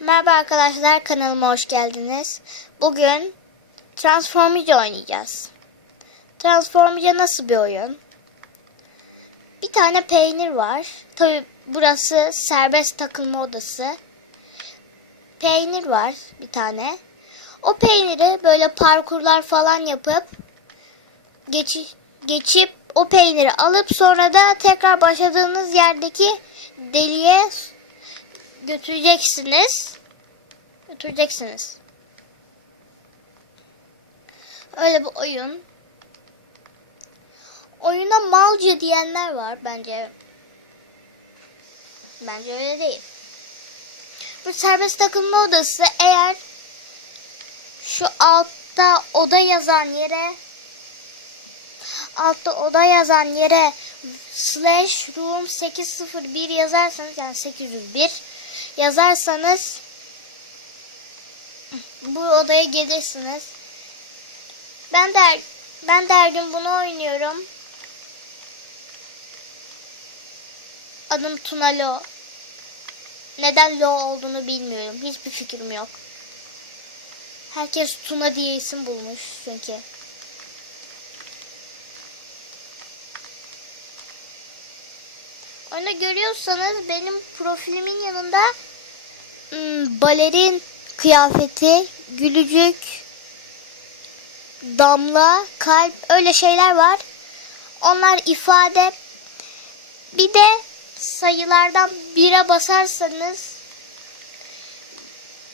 Merhaba arkadaşlar kanalıma hoş geldiniz. Bugün Transformice oynayacağız. Transformice nasıl bir oyun? Bir tane peynir var. Tabi burası serbest takılma odası. Peynir var bir tane. O peyniri böyle parkurlar falan yapıp geçi, geçip o peyniri alıp sonra da tekrar başladığınız yerdeki deliğe götüreceksiniz. Götüreceksiniz. Öyle bir oyun. Oyuna malca diyenler var bence. Bence öyle değil. Bu serbest takılma odası eğer şu altta oda yazan yere altta oda yazan yere slash room 801 yazarsanız yani 801 yazarsanız bu odaya gelirsiniz. Ben de ben de her gün bunu oynuyorum. Adım Tuna Lo. Neden Lo olduğunu bilmiyorum. Hiçbir fikrim yok. Herkes Tuna diye isim bulmuş çünkü. Oyunda görüyorsanız benim profilimin yanında balerin kıyafeti, gülücük, damla, kalp öyle şeyler var. Onlar ifade. Bir de sayılardan 1'e basarsanız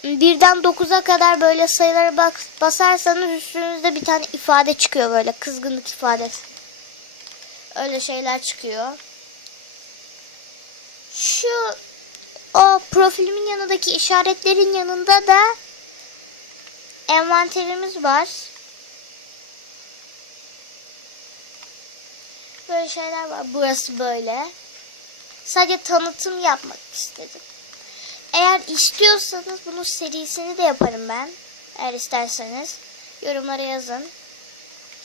birden 9'a kadar böyle sayılara bak basarsanız üstünüzde bir tane ifade çıkıyor böyle kızgınlık ifadesi. Öyle şeyler çıkıyor. Şu o profilimin yanındaki işaretlerin yanında da envanterimiz var. Böyle şeyler var. Burası böyle. Sadece tanıtım yapmak istedim. Eğer istiyorsanız bunun serisini de yaparım ben. Eğer isterseniz yorumlara yazın.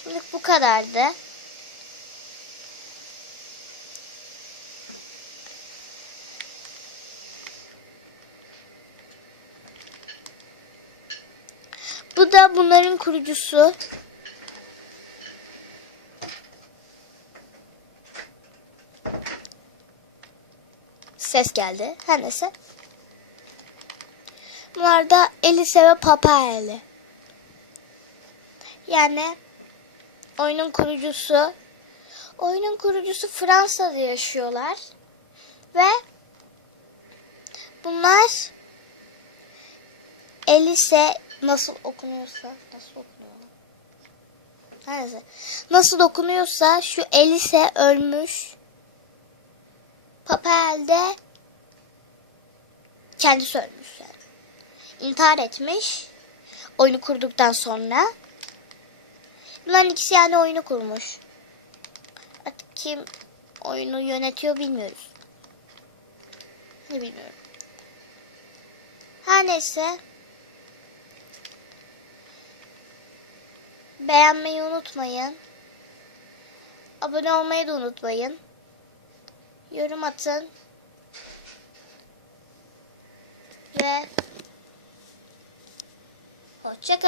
Şimdi bu kadardı. Bu da bunların kurucusu. Ses geldi. Her neyse. Bunlar da Elise ve Papaeli. Yani oyunun kurucusu. Oyunun kurucusu Fransa'da yaşıyorlar. Ve bunlar Elise nasıl okunuyorsa nasıl okunuyor? Neyse. Nasıl okunuyorsa şu Elise ölmüş. Papel de kendisi ölmüş yani. İntihar etmiş. Oyunu kurduktan sonra. Bunların ikisi yani oyunu kurmuş. Artık kim oyunu yönetiyor bilmiyoruz. Ne bilmiyorum. Her neyse. Beğenmeyi unutmayın. Abone olmayı da unutmayın. Yorum atın. Ve hoşçakalın.